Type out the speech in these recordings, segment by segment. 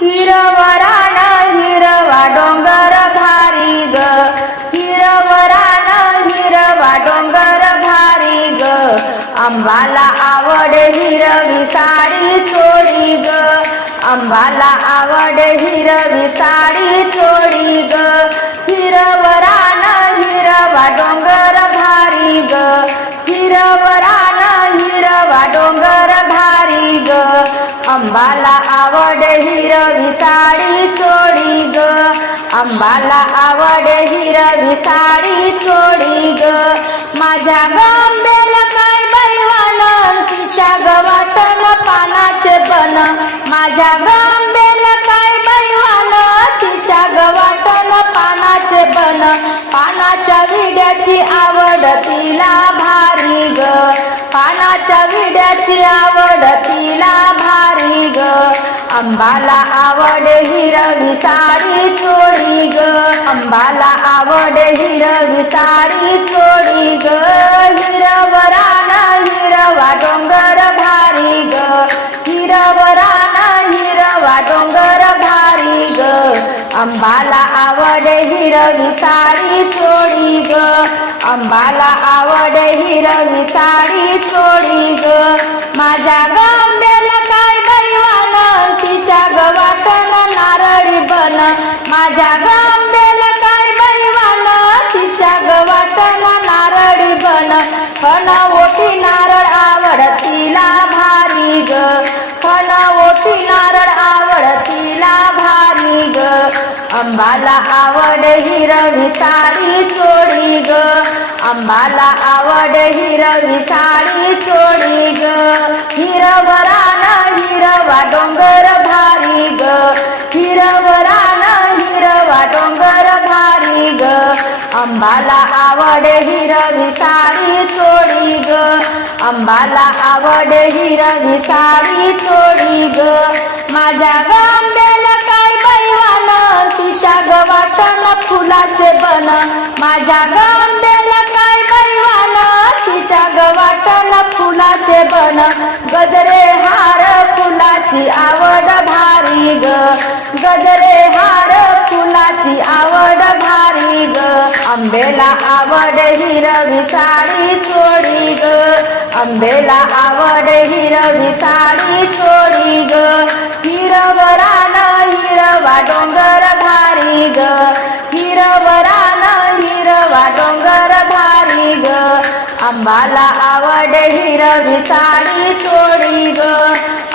हिरवरान हिरवा डोंगर भारी ग. हिरवरान हिरवा डोंगर भारी ग. आंबाला आवड हिरवी साडी चोळी ग. आंबाला आवड हिरवी साडी चोळी अंबाला आवड हिरवी साडी चोडी ग. माझ्या गांबेला काय बैवान तिच्या गवातन पानाचे बन. माझ्या गांबेला काय बैवान तिच्या गवातन पानाचे बन. पानाच्या विड्याची आवड तिला भारी ग. पानाच्या विड्याची आवड तिला भारी ग. आंबाला आवड हिरवी साडी चोरी ग. आंबाला आवड हिरवी साडी चोरी ग. हिरवरान हिरवा डोंगर अंबाला आवड हिरवी साडी चोळी ग. अंबाला आवड हिरवी साडी चोळी ग. माझ्या गांब्याला काय दैवान तिच्या गवाटन नारळी बन. माझ्या गांब्याला काय दैवान तिच्या गवाटन नारळी बन. फन ओटी नारळ अंबाला आवड हिरवी साडी चोळी ग. अंबाला आवड हिरवी साडी चोळी ग. हिरवरान हिरवा डोंगर भारी ग. हिरवरान हिरवा डोंगर भारी ग. अंबाला आवड हिरवी साडी चोळी ग. अंबाला आवड हिरवी साडी चोळी ग. माझ्या गांबेला तुमच्या तिच्या फुलाचे बन माझ्या गांब्याला काय बैवाना तिच्या गवाटाला फुलाचे बन. गजरे हार फुलाची आवड भारी ग. गजरे हार फुलाची आवड भारी ग. आंबेला आवड हिरवी साडी चोरी ग. आंबेला आवड हिरवी साडी चोरी ग. हिरवरान हिरवा डोंगर ग. हिरवरान हिरवा डोंगर भारी ग. आंबाला आवड हिरवी साडी चोडी ग.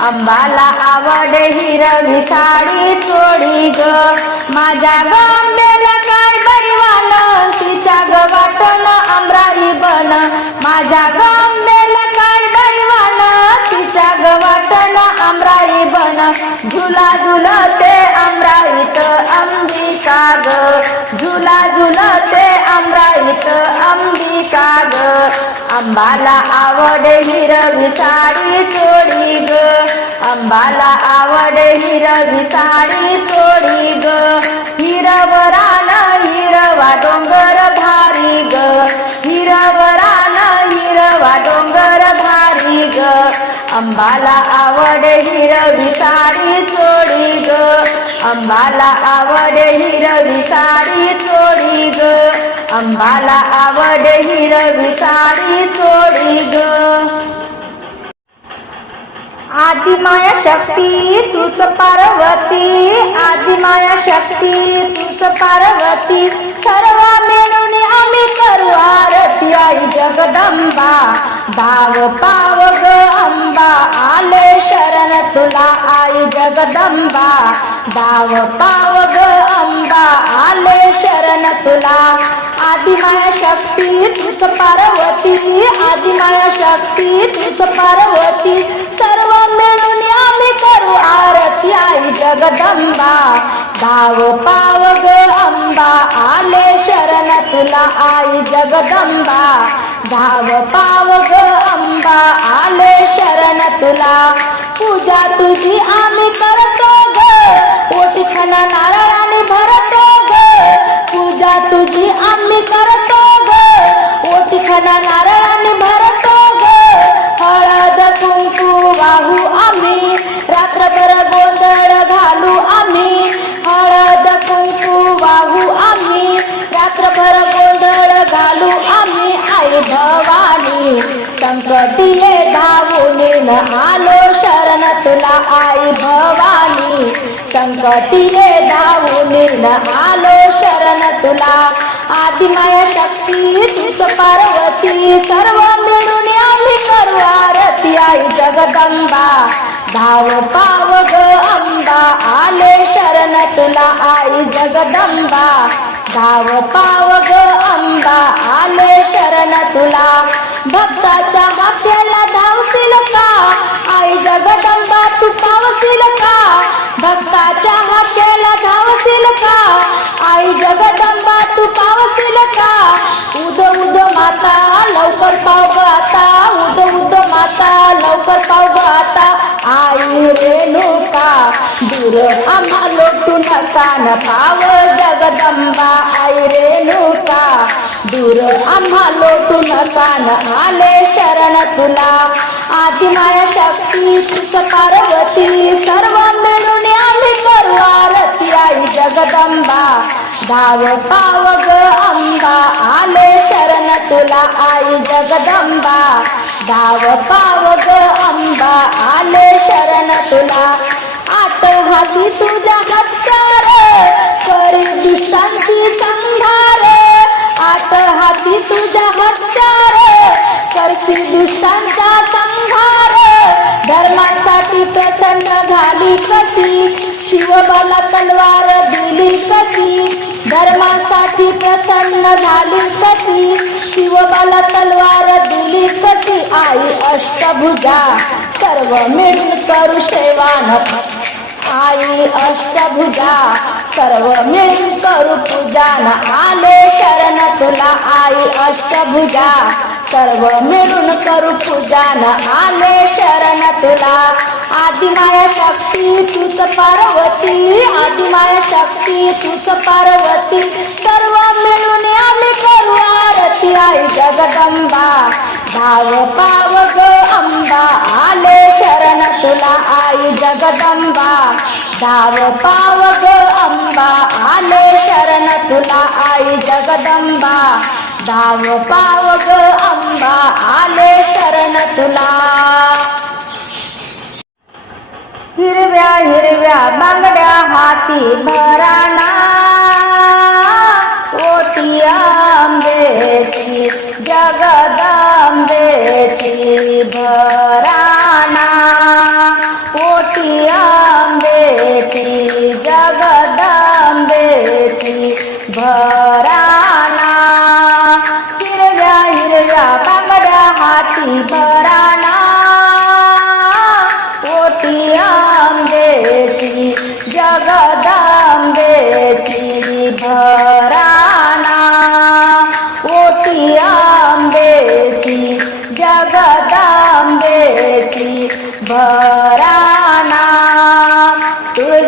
आंबाला आवड हिरवी साडी चोडी ग. माझ्या झुला झुलते अमराईत अंबिका ग. झुला झुलते अमराईत अंबिका ग. अंबाला आवड हिरवी साडी चोरी ग. अंबाला आवड हिरवी साडी चोरी ग. हिरवरान हिरवा डोंगर अंबाला आवड हिरवी साडी चोळी ग. अंबाला आवड हिरवी साडी चोळी ग. अंबाला आवड हिरवी साडी चोळी ग. आदिमाया शक्ती तूच पार्वती. आदिमाया शक्ती तूच पार्वती. सर्व मिळून आम्ही करू आरती. आई जगदंबा भाव पाव ग अंबा. आले शरण तुला आई जगदंबा. भाव पाव ग अंबा आले शरण तुला. आदिमाया शक्ती तूच पार्वती आदिमाया शक्ती तूच पार्वती. सर्व मिळून आम्ही करू आरती आई जगदंबा. भाव पाव ग अंबा आले शरण तुला आई जगदंबा. भाव पाव ग अंबा आले शरण तुला. पूजा तुझी आम्ही करतो. पोटी खाना नारळाने भरतो पूजा तुझी आम्ही करतो ग. खाना नारळाने भरतो हळद कुंकू वाहू आम्ही. रात्रभर गोंधळ घालू आम्ही. हळद कुंकू वाहू आम्ही. रात्रभर गोंधळ घालू आम्ही. आई भवानी संकटी धावून आलो शरण तुला. आदिमाया शक्ती तूच पार्वती सर्व मिळून आली करू आरती. आई जगदंबा धाव पाव ग अंबा. आले शरण तुला आई जगदंबा धाव पाव ग अंबा. आले शरण तुला. भक्ताच्या हात्याला धावशील का? आई जगदंबा तू पावशील का? भक्ताच्या हाकेला धावशील का? आई जगदंबा तू पावशील का? उद उद माता लवकर पाव आता. उद उद माता लवकर पाव आता. आई रेणुका दूर आम्हा लोटू नका न पाव जगदंबा. आई दूर आम्हा लोटून कान आले शरण तुला आदिमाया शक्ती तुझ पार्वती सर्व मिळून आम्ही परवारती आई जगदंबा धाव पाव ग अंबा. आले शरण तुला आई जगदंबा धाव पाव ग अंबा. आले शरण तुला आठ हाती तुझ्या हत्यार करी दिसांची संहार आठ हाती तुझ्या हत्यार करशील दुष्टांचा संहार. धर्मासाठी प्रसन्न झाली कशी? शिवबाला तलवार दिली कशी? धर्मासाठी प्रसन्न झाली कशी? शिवबाला तलवार दिली कशी? आई अष्टभुजा सर्व मिळून करू शेवान. आई अष्टभुजा सर्व मिळून करू पूजान आले शरण तुला आई अष्टभुजा. सर्व मिळून करू पूजान आले शरण तुला. आदिमाया शक्ती तूच पार्वती. आदिमाया शक्ती तूच पार्वती. सर्व जगदंबा धाव पाव ग अंबा आले शरण तुला आई जगदंबा धाव पाव ग अंबा आले शरण तुला आई जगदंबा धाव पाव ग अंबा आले शरण तुला हिरव्या हिरव्या बांगड्या हाती भराणा ओटी आंबे जगदंबेची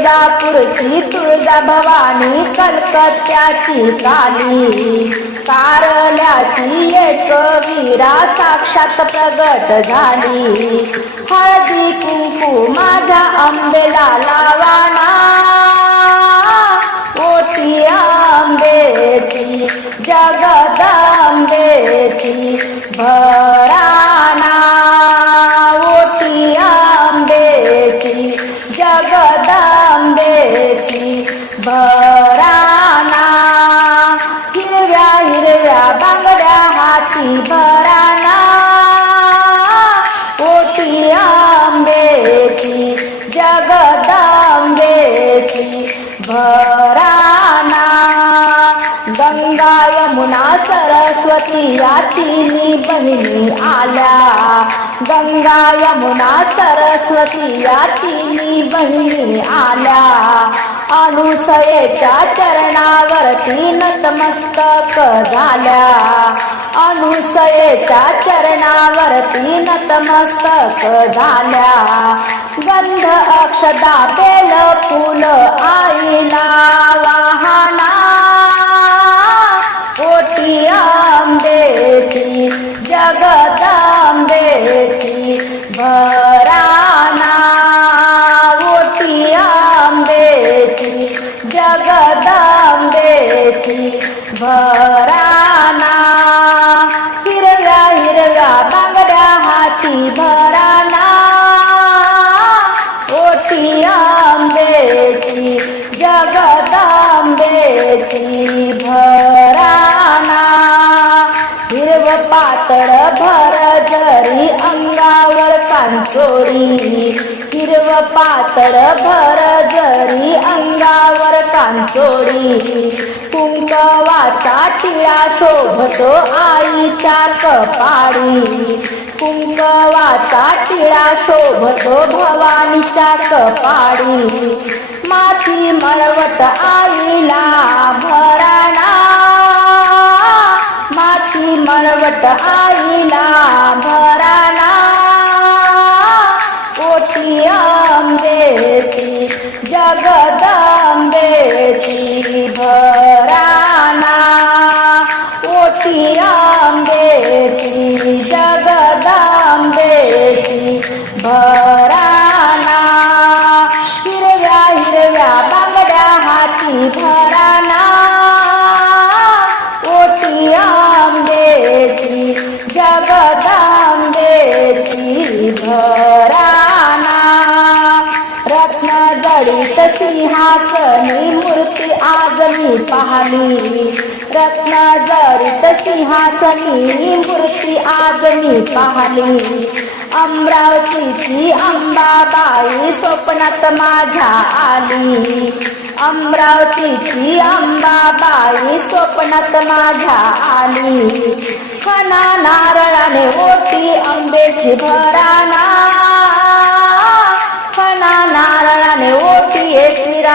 तुळजापूरची तुळजा भवानी कलकत्त्याची काली. कारल्याची एक वीरा साक्षात प्रगट झाली. हळदी कुंकू माझ्या आंबेला लावाना. ओती आंबेची जगदांबेची भ हाती भराणा ओटी आंबेची जगदंबेची भराणा गंगा यमुना सरस्वती या तिन्ही बहिणी आल्या. गंगा यमुना सरस्वती या तिन्ही बहिणी आल्या. अनुसयेच्या चरणावरती नतमस्तक झाल्या अनुसयेच्या चरणावरती नतमस्तक झाल्या. गंध अक्षदा बेल फुल आईला. भर जरी अंगावर कांचोरी हिरव पातळ भर जरी अंगावर कांचोरी कुंकवाचा टिळा शोभतो आईच्या कपाळी. कुंकवाचा टिळा शोभतो भवानीच्या कपाळी. माती मळवत आईला भराणा माती आईला भराणा मी पाहली. रत्न जरित सिंहासनी मूर्ती आज मी पाहली. अमरावतीची अंबाबाई स्वप्नात माझ्या आली. अमरावतीची अंबाबाई स्वप्नात माझ्या आली. खना नारळाने ओटी आंबेची भराना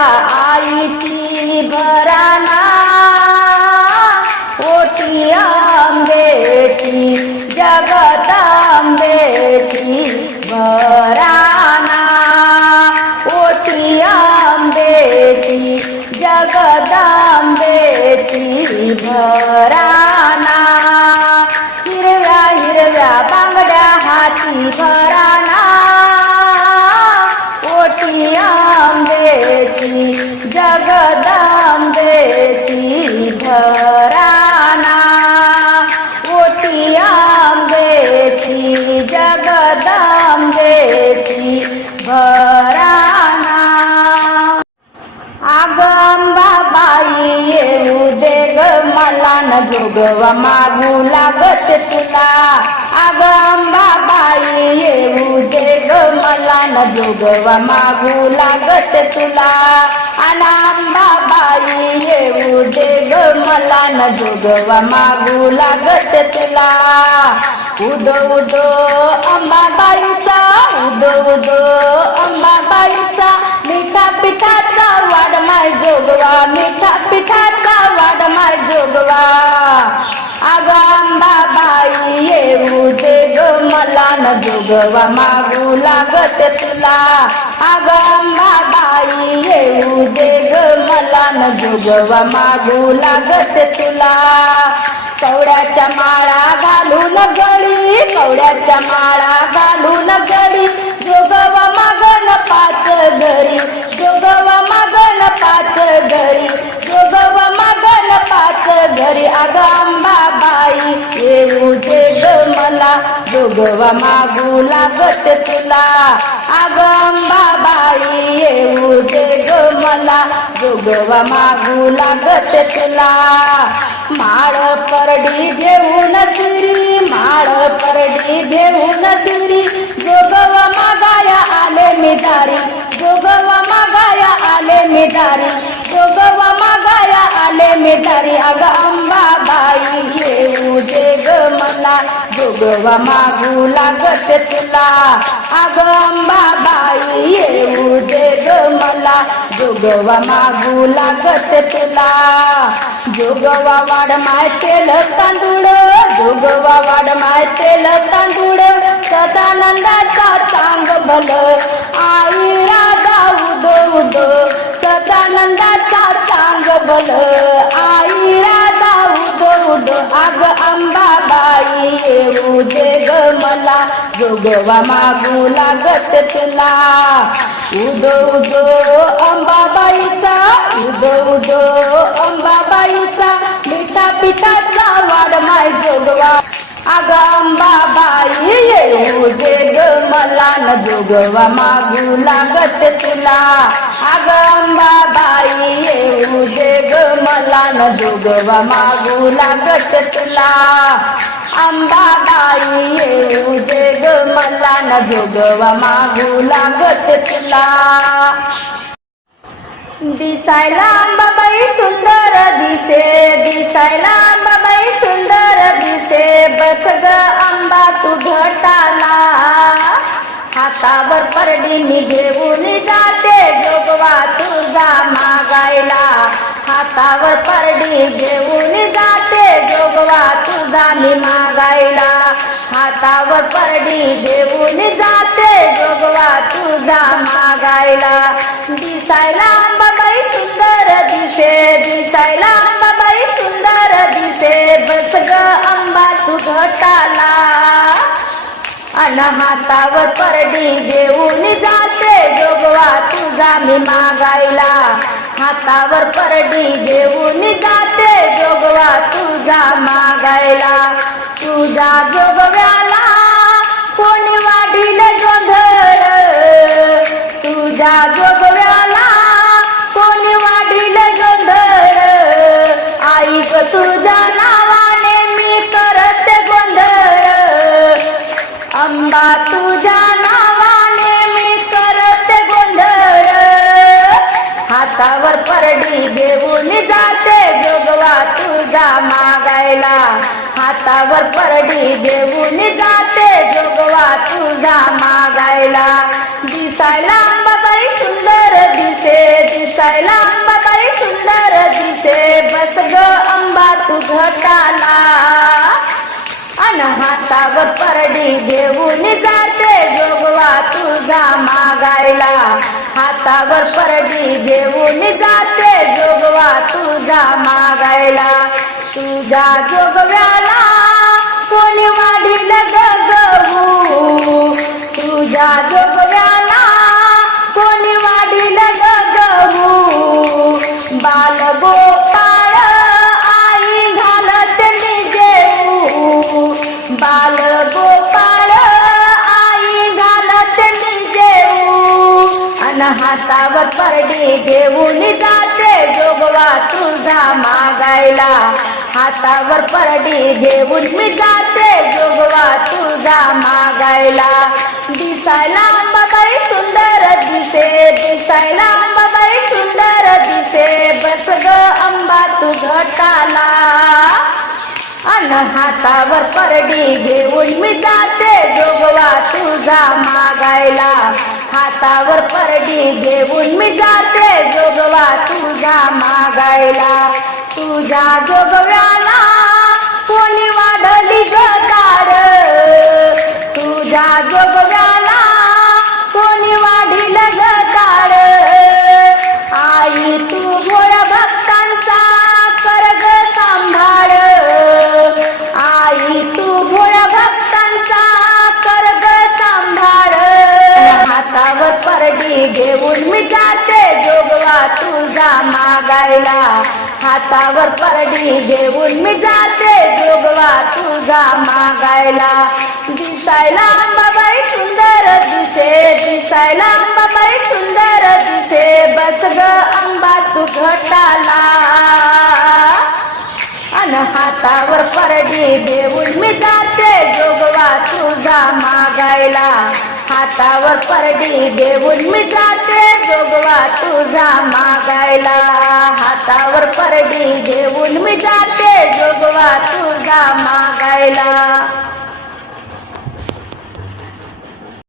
एकविरा आईची भराणा ओटी आंबेची जगदांबेची भराणा उगवा मागू लागत तुला. आग अंबाबाई येऊ दे ग मला न जोगवा मागू लागत तुला. आणि अंबाबाई येऊ दे ग मला न जोगवा मागू लागत तुला. उदो उदो अंबाबाईचा उदो उदो अंबाबाईचा मिठा पिठाचा वाड माय जोगवा मिठा अग अंबाबाई येऊ दे ग मला न जोगवा मागू लागत तुला. अग अंबाबाई येऊ दे ग मला न जोगवा मागू लागत तुला. कवड्याच्या माळा घालून गळी कवड्याच्या माळा घालून गळी जोगवा मागन पाच घरी जोगवा मागन पाच घरी. घरी अग अंबाबाई येऊ दे ग मला. जोगवा मागू लागत तुला. अग अंबाबाई येऊ दे ग मला. जोगवा मागू लागत तुला. माळ परडी घेऊन सिरी माळ परडी घेऊन सिरी. जोगवा मागाया आले मी दारी. जोगवा मागाया आले मी दारी. जोगवा पाया आले मी तरी अग अंबाबाई येऊ दे ग मला. जोगवा मागू लागत तुला. अग अंबाबाई येऊ दे ग मला. जोगवा मागू लागत तुला. जोगवा वाड माय तेल तांदूळ जोगवा वाड माय तेल तांदूळ. सदानंदाचा चांग भल. आई राधा उदो उदो सदानंदाचा भल आई राजा उदो आग अंबाबाई येऊ दे ग मला. जोगवा मागू लागत तुला उदो उदो अंबाबाईचा उदो उदो अंबाबाईचा. मिठा पिठाचा वाड माय जोगवा अग अंबाबाई येऊ दे ग मला न जोगवा मागू लागत तुला. अग अंबाबाई येऊ दे ग मला न जोगवा मागू लागत तुला. अंबाबाई येऊ दे ग मला न जोगवा मागू लागत तुला. दिसायला अंबाबाई सुंदर दिसे दिसायला अंबाबाई सुंदर दिसे बस ग आंबा तू घटाला. हातावर परडी मी घेऊन जाते जोगवा तुझा मागायला. हातावर परडी घेऊन जाते जोगवा तुझा मी मागायला. हातावर परडी घेऊन जाते जोगवा तुझा मागायला. दिसायला दिसे दिसायला अंबाबाई सुंदर दिसे. बस ग अंबा तुझ ताला. अन हातावर परडी घेऊन जाते जोगवा तुझा मी मागायला. हातावर परडी घेऊन जाते जोगवा तुझा मागायला. तुझा जोगव्याला जाते जोगवा तुझा मागायला. हातावर परडी देऊन जाते जोगवा तुझा मागायला. दिसायला अंबाबाई सुंदर दिसे दिसायला अंबाबाई सुंदर दिसे. बस ग अंबा तू घटाला. अन हातावर परडी घेऊन जाते जोगवा तुझा मागायला. हातावर परडी घेऊन जाते जोगवा तुझा मागायला. तुझा जोगव्याला कोणी वाढील गहू तुझा जोगव्याला हातावर परडी घेऊन जाते. जोगवा तुझा मागायला हातावर परडी घेऊन मी जाते. जोगवा तुझा मागायला दिसायला अंबाबाई सुंदर दिसे. दिसायला अंबाबाई सुंदर दिसे. बस ग अंबा तुझ घटाला. अन हातावर परडी घेऊन मी जाते. जोगवा तुझा मागायला हातावर परडी घेऊन मी जाते जोगवा तुझा मागायला. तुझा जोगव्या हातावर परडी घेऊन मी जाते जोगवा तुझा मागायला. दिसायला अंबाबाई सुंदर दिसे दिसायला अंबाबाई सुंदर दिसे. बस ग अंबा तू घटाला. अन हातावर परडी देऊन मी जाते जोगवा तुझा मागायला. हातावर परडी देऊन मी जाते जोगवा तुझा मागायला. हातावर परडी देऊन मी जाते जोगवा तुझा मागायला.